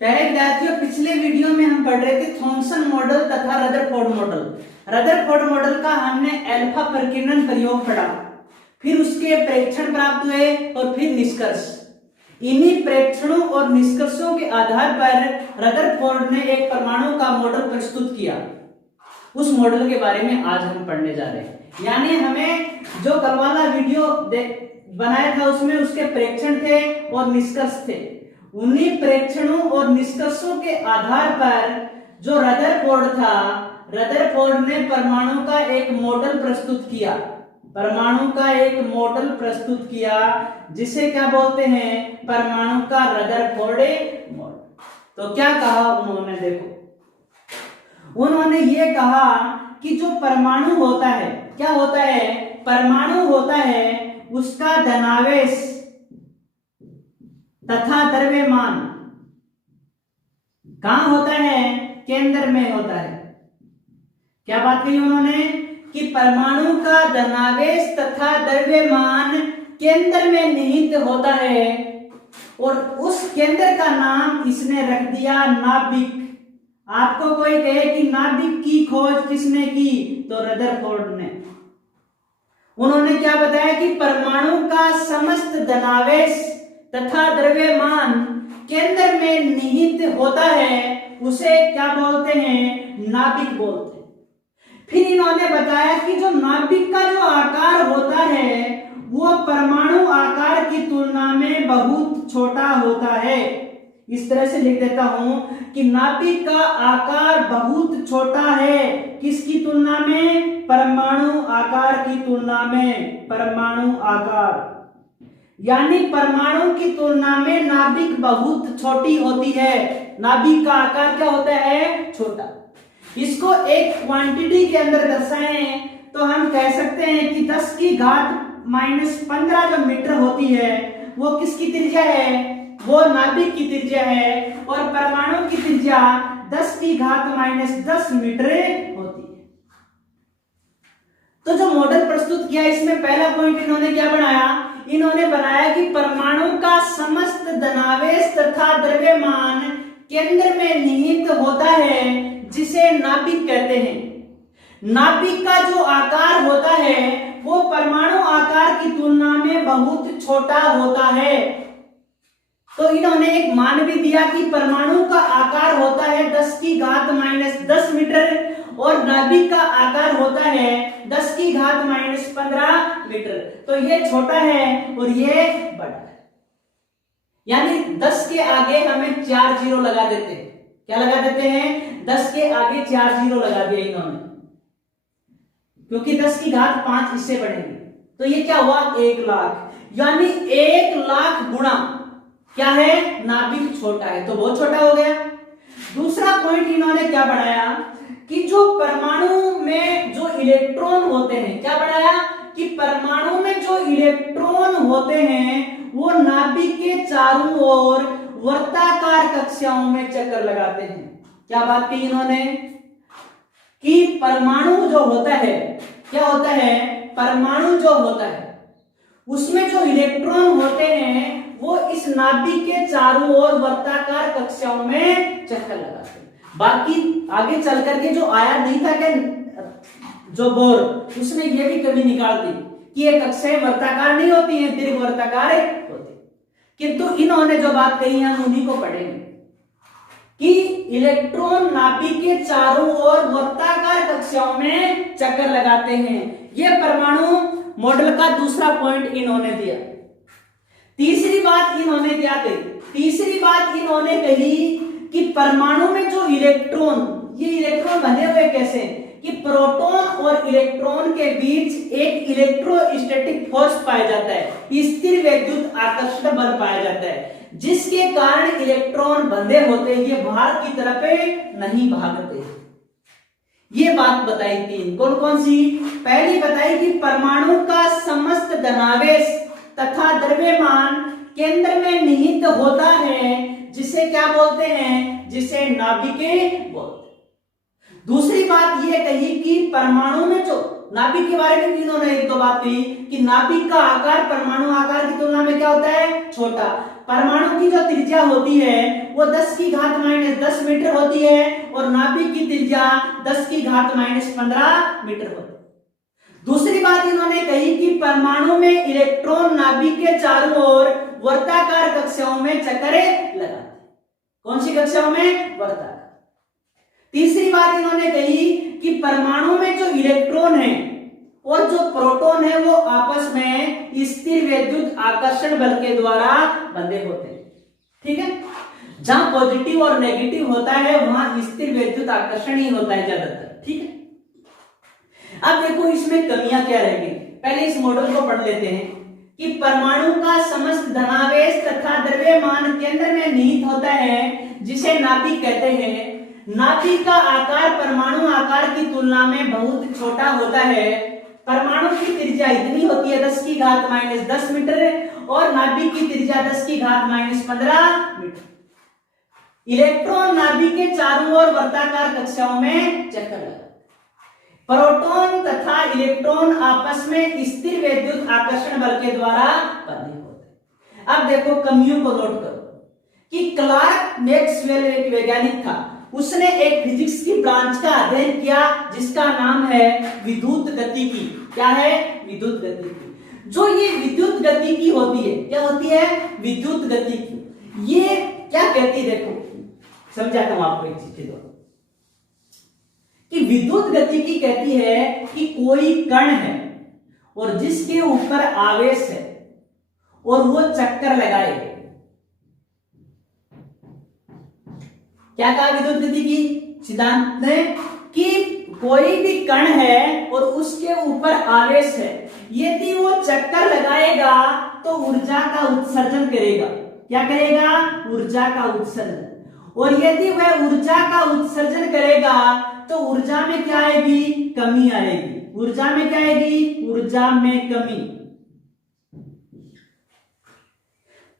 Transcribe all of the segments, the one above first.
प्यारे विद्यार्थियों, पिछले वीडियो में हम पढ़ रहे थे थॉमसन मॉडल तथा रदरफोर्ड मॉडल। रदरफोर्ड मॉडल का हमने अल्फा प्रकीर्णन प्रयोग पढ़ा, फिर उसके प्रेक्षण प्राप्त हुए और फिर निष्कर्ष। इन्हीं प्रेक्षणों और निष्कर्षों के आधार पर रदरफोर्ड ने एक परमाणु का मॉडल प्रस्तुत किया। उस मॉडल के बारे में आज हम पढ़ने जा रहे हैं। यानी हमें जो कल वाला वीडियो बनाया था उसमें उसके प्रेक्षण थे और निष्कर्ष थे। उन्हीं प्रेक्षणों और निष्कर्षों के आधार पर जो रदरफोर्ड था, रदरफोर्ड ने परमाणु का एक मॉडल प्रस्तुत किया। परमाणु का एक मॉडल प्रस्तुत किया जिसे क्या बोलते हैं? परमाणु का रदरफोर्ड मॉडल। तो क्या कहा उन्होंने? देखो, उन्होंने ये कहा कि जो परमाणु होता है, क्या होता है? परमाणु होता है उसका धनावेश तथा द्रव्यमान कहां होता है? केंद्र में होता है। क्या बात कही उन्होंने? कि परमाणु का धनावेश तथा द्रव्यमान केंद्र में निहित होता है और उस केंद्र का नाम इसने रख दिया नाभिक। आपको कोई कहे कि नाभिक की खोज किसने की? तो रदरफोर्ड ने। उन्होंने क्या बताया कि परमाणु का समस्त धनावेश तथा द्रव्यमान केंद्र में निहित होता है, उसे क्या बोलते हैं? नाभिक बोलते हैं। फिर इन्होंने बताया कि जो नाभिक का जो आकार होता है वो परमाणु आकार की तुलना में बहुत छोटा होता है। इस तरह से लिख देता हूं कि नाभिक का आकार बहुत छोटा है। किसकी तुलना में? परमाणु आकार की तुलना में। परमाणु आकार यानी परमाणु की तुलना में नाभिक बहुत छोटी होती है। नाभिक का आकार क्या होता है? छोटा। इसको एक क्वांटिटी के अंदर दर्शाएं तो हम कह सकते हैं कि 10 की घात -15 जो मीटर होती है वो किसकी त्रिज्या है? वो नाभिक की त्रिज्या है। और परमाणु की त्रिज्या 10 की घात -10 मीटर होती है। तो जो मॉडल प्रस्तुत किया इसमें पहला पॉइंट इन्होंने क्या बनाया? इन्होंने बनाया कि परमाणु का समस्त धनावेश तथा द्रव्यमान केंद्र में निहित होता है जिसे नाभिक कहते हैं। नाभिक का जो आकार होता है वो परमाणु आकार की तुलना में बहुत छोटा होता है। तो इन्होंने एक मान भी दिया कि परमाणु का आकार होता है 10 की घात -10 मीटर और नाभिक का आकार होता है 10 की घात -15 मीटर। तो ये छोटा है और ये बड़ा है। यानी 10 के आगे हमें 4 जीरो लगा देते हैं। क्या लगा देते हैं? 10 के आगे 4 जीरो लगा दिया इन्होंने, क्योंकि 10 की घात 5 इससे बढ़ेगी। तो ये क्या हुआ? 1 लाख। यानी 1 लाख गुणा क्या है? नाभिक छोटा है, तो बहुत छोटा हो गया। दूसरा पॉइंट इन्होंने क्या बढ़ाया कि जो परमाणु में जो इलेक्ट्रॉन होते हैं, क्या बढ़ाया? कि परमाणु में जो इलेक्ट्रॉन होते हैं वो नाभिक के चारों ओर वर्ताकार कक्षाओं में चक्कर लगाते हैं। क्या बात की इन्होंने? कि परमाणु जो होता है, क्या होता है? परमाणु जो होता है उसमें जो इलेक्ट्रॉन होते हैं वो इस नाभिक के चारों ओर वर्ताकार कक्षाओं में चक्कर लगाते हैं। बाकी आगे चल करके जो आया नहीं था क्या, जो बोर, उसने ये भी कभी निकाल दी कि ये कक्षाएं वर्ताकार नहीं होती हैं, दीर्घ वर्ताकार होती। किंतु इन्होंने जो बात कही हम उन्हीं को पढ़ेंगे कि इलेक्ट्रॉन नाभिक के चारों ओर वर्ताकार कक्षाओं में चक्कर लगाते हैं। यह परमाणु मॉडल का दूसरा पॉइंट इन्होंने दिया। तीसरी बात इन्होंने क्या कही? तीसरी बात इन्होंने कही कि परमाणु में जो इलेक्ट्रॉन, ये इलेक्ट्रॉन बंधे हुए कैसे? कि प्रोटॉन और इलेक्ट्रॉन के बीच एक इलेक्ट्रोस्टैटिक फोर्स पाया जाता है, स्थिर वैद्युत आकर्षण बल पाया जाता है, जिसके कारण इलेक्ट्रॉन बंधे होते हैं, ये बाहर की तरफ नहीं भागते। ये बात बताई तीन। कौन कौन सी? पहली बताई कि परमाणु का समस्त धनावेश तथा द्रव्यमान केंद्र में निहित होता है, जिसे क्या बोलते हैं? जिसे नाभिक बोलते हैं। दूसरी बात यह कही कि परमाणु में जो नाभिक के बारे में इन्होंने एक दो बात कही कि नाभिक का आकार परमाणु आकार की तुलना में क्या होता है? छोटा। परमाणु की जो त्रिज्या होती है वो 10 की घात -10 मीटर होती है और नाभिक की त्रिज्या 10 की घात -15 मीटर होती है। दूसरी बात इन्होंने कही कि परमाणु में इलेक्ट्रॉन नाभिक के चारों ओर वर्ताकार कक्षाओं में चक्कर लगाते। कौन सी कक्षाओं में? वर्ताकार। तीसरी बात इन्होंने कही कि परमाणु में जो इलेक्ट्रॉन है और जो प्रोटॉन है वो आपस में स्थिर विद्युत आकर्षण बल के द्वारा बंधे होते हैं। ठीक है, जहां पॉजिटिव और नेगेटिव होता है वहां स्थिर विद्युत आकर्षण ही होता है ज्यादातर। ठीक है, अब देखो इसमें कमियां क्या रह गई। पहले इस मॉडल को पढ़ लेते हैं कि परमाणु का समस्त धनावेश तथा द्रव्यमान केंद्र में निहित होता है जिसे नाभिक कहते हैं। नाभिक का आकार परमाणु आकार की तुलना में बहुत छोटा होता है। परमाणु की त्रिज्या इतनी होती है 10 की घात -10 मीटर और नाभिक की त्रिज्या 10 की घात -15 मीटर। इलेक्ट्रॉन नाभिक के चारों ओर वर्ताकार कक्षाओं में चक्कर लगाते। प्रोटॉन तथा इलेक्ट्रॉन आपस में स्थिर विद्युत आकर्षण बल के द्वारा बंधे होते हैं। अब देखो कमियों को नोट करो कि क्लार्क मैक्सवेल एक वैज्ञानिक था। उसने एक फिजिक्स की ब्रांच का अध्ययन किया जिसका नाम है विद्युत गतिकी। क्या है? विद्युत गतिकी। जो ये विद्युत गतिकी होती है, क्या होती है? विद्युत गतिकी। ये क्या कहती है? देखो समझाता हूं आपको एक चीज कि विद्युत गतिकी कहती है कि कोई कण है और जिसके ऊपर आवेश है और वो चक्कर लगाए। क्या कहा विद्युत गतिकी सिद्धांत ने? कि कोई भी कण है और उसके ऊपर आवेश है, यदि वो चक्कर लगाएगा तो ऊर्जा का उत्सर्जन करेगा। क्या करेगा? ऊर्जा का उत्सर्जन। और यदि वह ऊर्जा का उत्सर्जन करेगा तो ऊर्जा में क्या आएगी? कमी आएगी। ऊर्जा में क्या आएगी? ऊर्जा में कमी।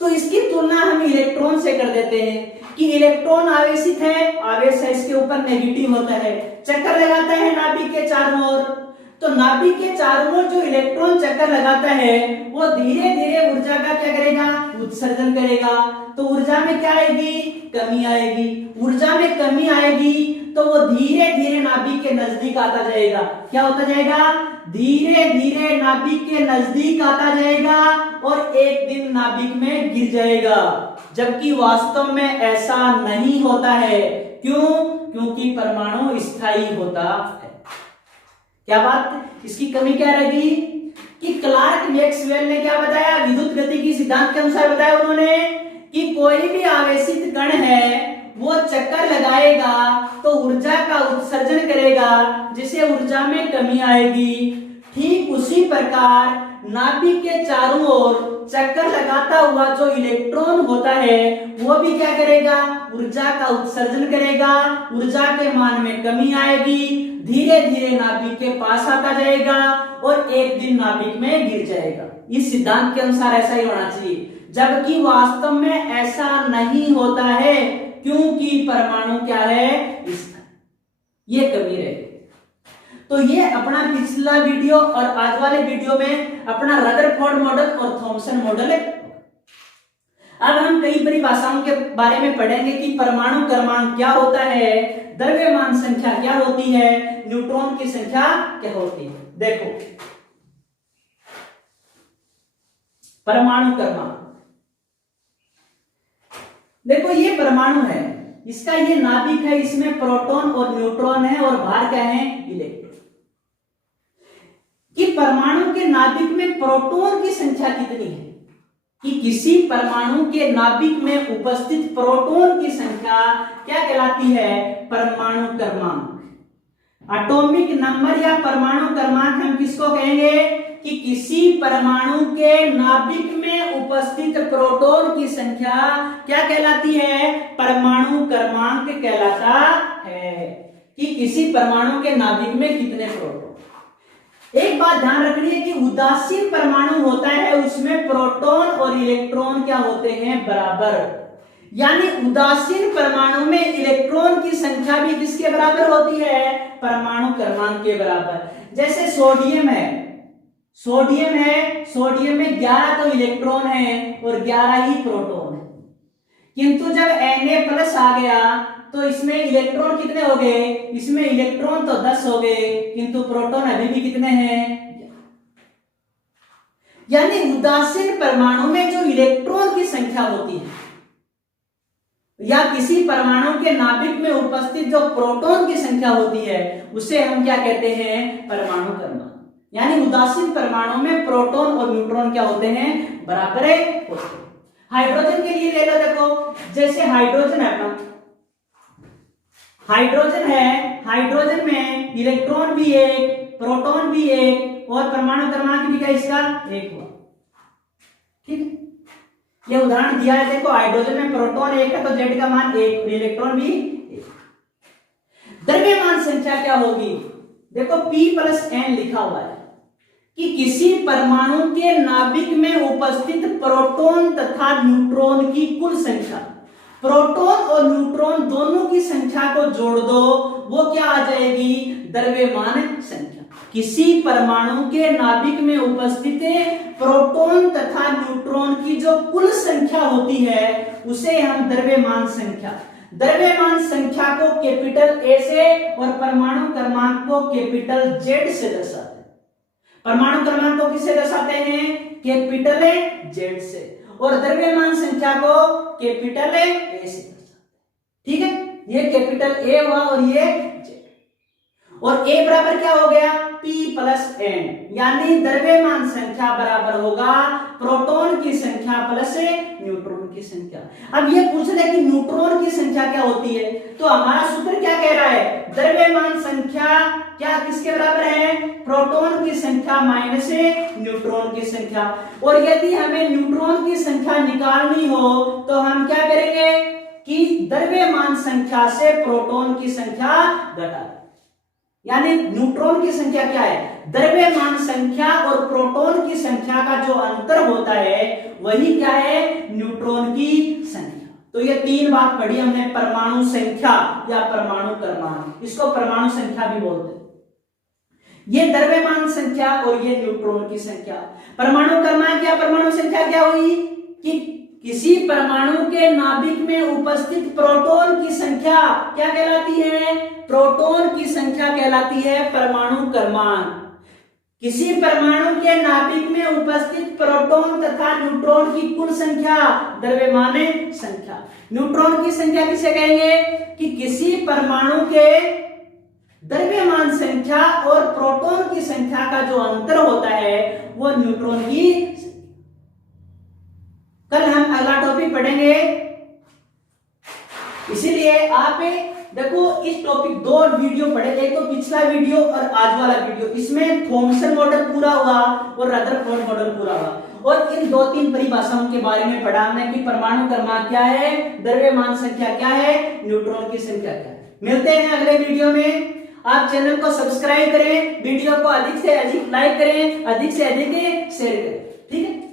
तो इसकी तुलना हम इलेक्ट्रॉन से कर देते हैं कि इलेक्ट्रॉन आवेशित है, आवेश है, इसके ऊपर नेगेटिव होता है, चक्कर लगाता है नाभिक के चारों ओर। तो नाभिक के चारों ओर जो इलेक्ट्रॉन चक्कर लगाता है वो धीरे धीरे ऊर्जा का क्या करेगा? उत्सर्जन करेगा। तो ऊर्जा में क्या आएगी? कमी आएगी। ऊर्जा में कमी आएगी तो वो धीरे धीरे नाभिक के नजदीक आता जाएगा। क्या होता जाएगा? धीरे धीरे नाभिक के नजदीक आता जाएगा और एक दिन नाभिक में गिर जाएगा। जबकि वास्तव में ऐसा नहीं होता है। क्यों? क्योंकि परमाणु स्थायी होता है। क्या बात? इसकी कमी क्या रहेगी कि क्लार्क मैक्सवेल ने क्या बताया? विद्युत गतिकी सिद्धांत के अनुसार बताया उन्होंने कि कोई भी आवेशित कण है वो चक्कर लगाएगा तो ऊर्जा का उत्सर्जन करेगा जिससे ऊर्जा में कमी आएगी। ठीक उसी प्रकार नाभिक के चारों ओर चक्कर लगाता हुआ जो इलेक्ट्रॉन होता है वो भी क्या करेगा? ऊर्जा का उत्सर्जन करेगा। ऊर्जा के मान में कमी आएगी, धीरे धीरे नाभिक के पास आता जाएगा और एक दिन नाभिक में गिर जाएगा। इस सिद्धांत के अनुसार ऐसा ही होना चाहिए, जबकि वास्तव में ऐसा नहीं होता है क्योंकि परमाणु क्या है? ये कमी रहे। तो ये अपना पिछला वीडियो और आज वाले वीडियो में अपना रदरफोर्ड मॉडल और थॉमसन मॉडल है। अब हम कई परिभाषाओं के बारे में पढ़ेंगे कि परमाणु क्रमांक क्या होता है, द्रव्यमान संख्या क्या होती है, न्यूट्रॉन की संख्या क्या होती है। देखो परमाणु क्रमांक, देखो ये परमाणु है, इसका ये नाभिक है, इसमें प्रोटॉन और न्यूट्रॉन है और बाहर क्या है? इलेक्ट्रॉन। कि परमाणु के नाभिक में प्रोटॉन की संख्या कितनी है, कि किसी परमाणु के नाभिक में उपस्थित प्रोटॉन की संख्या क्या कहलाती है? परमाणु क्रमांक। एटॉमिक नंबर या परमाणु क्रमांक हम किसको कहेंगे? कि किसी परमाणु के नाभिक में उपस्थित प्रोटॉन की संख्या क्या कहलाती है? परमाणु क्रमांक कहलाता है। कि किसी परमाणु के नाभिक में कितने प्रोटॉन। एक बात ध्यान रखनी है कि उदासीन परमाणु होता है उसमें प्रोटॉन और इलेक्ट्रॉन क्या होते हैं? बराबर। यानी उदासीन परमाणु में इलेक्ट्रॉन की संख्या भी किसके बराबर होती है? परमाणु क्रमांक के बराबर। जैसे सोडियम है, सोडियम में 11 तो इलेक्ट्रॉन है और 11 ही प्रोटॉन है। किंतु जब Na+ आ गया तो इसमें इलेक्ट्रॉन कितने हो गए, इसमें इलेक्ट्रॉन तो 10 हो गए, किंतु प्रोटॉन अभी भी कितने हैं। यानी उदासीन परमाणु में जो इलेक्ट्रॉन की संख्या होती है या किसी परमाणु के नाभिक में उपस्थित जो प्रोटॉन की संख्या होती है उसे हम क्या कहते हैं, परमाणु क्रमांक। यानी उदासीन परमाणु में प्रोटॉन और न्यूट्रॉन क्या होते हैं, बराबर होते हैं। हाइड्रोजन के लिए ले लो, देखो जैसे हाइड्रोजन है अपना, हाइड्रोजन है, हाइड्रोजन में इलेक्ट्रॉन भी एक, प्रोटॉन भी एक और परमाणु क्रमांक भी क्या इसका एक हुआ। ठीक है, ये उदाहरण दिया है, देखो हाइड्रोजन में प्रोटॉन एक है तो Z का मान एक और इलेक्ट्रॉन भी एक। द्रव्यमान संख्या क्या होगी, देखो P+N लिखा हुआ है कि किसी परमाणु के नाभिक में उपस्थित प्रोटॉन तथा न्यूट्रॉन की कुल संख्या, प्रोटॉन और न्यूट्रॉन दोनों की संख्या को जोड़ दो, वो क्या आ जाएगी, द्रव्यमान संख्या। किसी परमाणु के नाभिक में उपस्थित प्रोटॉन तथा न्यूट्रॉन की जो कुल संख्या होती है उसे हम द्रव्यमान संख्या, द्रव्यमान संख्या को कैपिटल A से और परमाणु क्रमांक को कैपिटल Z से दर्शाते हैं। परमाणु क्रमांक को किससे दर्शाते हैं, कैपिटल Z से, और द्रव्यमान संख्या को कैपिटल A से दर्शाते हैं। ठीक है, ये कैपिटल A हुआ और ये Z, और A बराबर क्या हो गया, P+N, यानी द्रव्यमान संख्या बराबर होगा प्रोटॉन की संख्या प्लस न्यूट्रॉन की संख्या। अब ये पूछ रहे कि न्यूट्रॉन की संख्या क्या होती है, तो हमारा सूत्र क्या कह रहा है, द्रव्यमान संख्या क्या किसके बराबर है, प्रोटॉन की संख्या माइनस न्यूट्रॉन की संख्या। और यदि हमें न्यूट्रॉन की संख्या निकालनी हो तो हम क्या करेंगे कि द्रव्यमान संख्या से प्रोटॉन की संख्या घटा, यानी न्यूट्रॉन की संख्या क्या है, द्रव्यमान संख्या और प्रोटॉन की संख्या का जो अंतर होता है वही क्या है, न्यूट्रॉन की संख्या। तो ये तीन बात पढ़ी हमने, परमाणु संख्या या परमाणु क्रमांक, इसको परमाणु संख्या भी बोलते हैं। ये द्रव्यमान संख्या और ये न्यूट्रॉन की संख्या। परमाणु क्रमांक या परमाणु संख्या क्या हुई कि किसी परमाणु के नाभिक में उपस्थित प्रोटॉन की संख्या क्या कहलाती है, प्रोटॉन की संख्या कहलाती है परमाणु क्रमांक। किसी परमाणु के नाभिक में उपस्थित प्रोटॉन तथा न्यूट्रॉन की कुल संख्या द्रव्यमान संख्या। न्यूट्रॉन की संख्या किसे कहेंगे कि किसी परमाणु के द्रव्यमान संख्या और प्रोटॉन की संख्या का जो अंतर होता है वो न्यूट्रॉन की संख्या। कल हम अगला टॉपिक पढ़ेंगे, इसीलिए आप देखो इस टॉपिक दो वीडियो पढ़े, एक तो पिछला वीडियो और आज वाला वीडियो, इसमें थॉमसन मॉडल पूरा हुआ और रदरफोर्ड मॉडल पूरा हुआ, और इन दो तीन परिभाषाओं के बारे में पढ़ा हमने कि परमाणु क्रमांक क्या है, द्रव्यमान संख्या क्या है, न्यूट्रॉन की संख्या क्या है। मिलते हैं अगले वीडियो में। आप चैनल को सब्सक्राइब करें, वीडियो को अधिक से अधिक लाइक करें, अधिक से अधिक शेयर करें। ठीक है।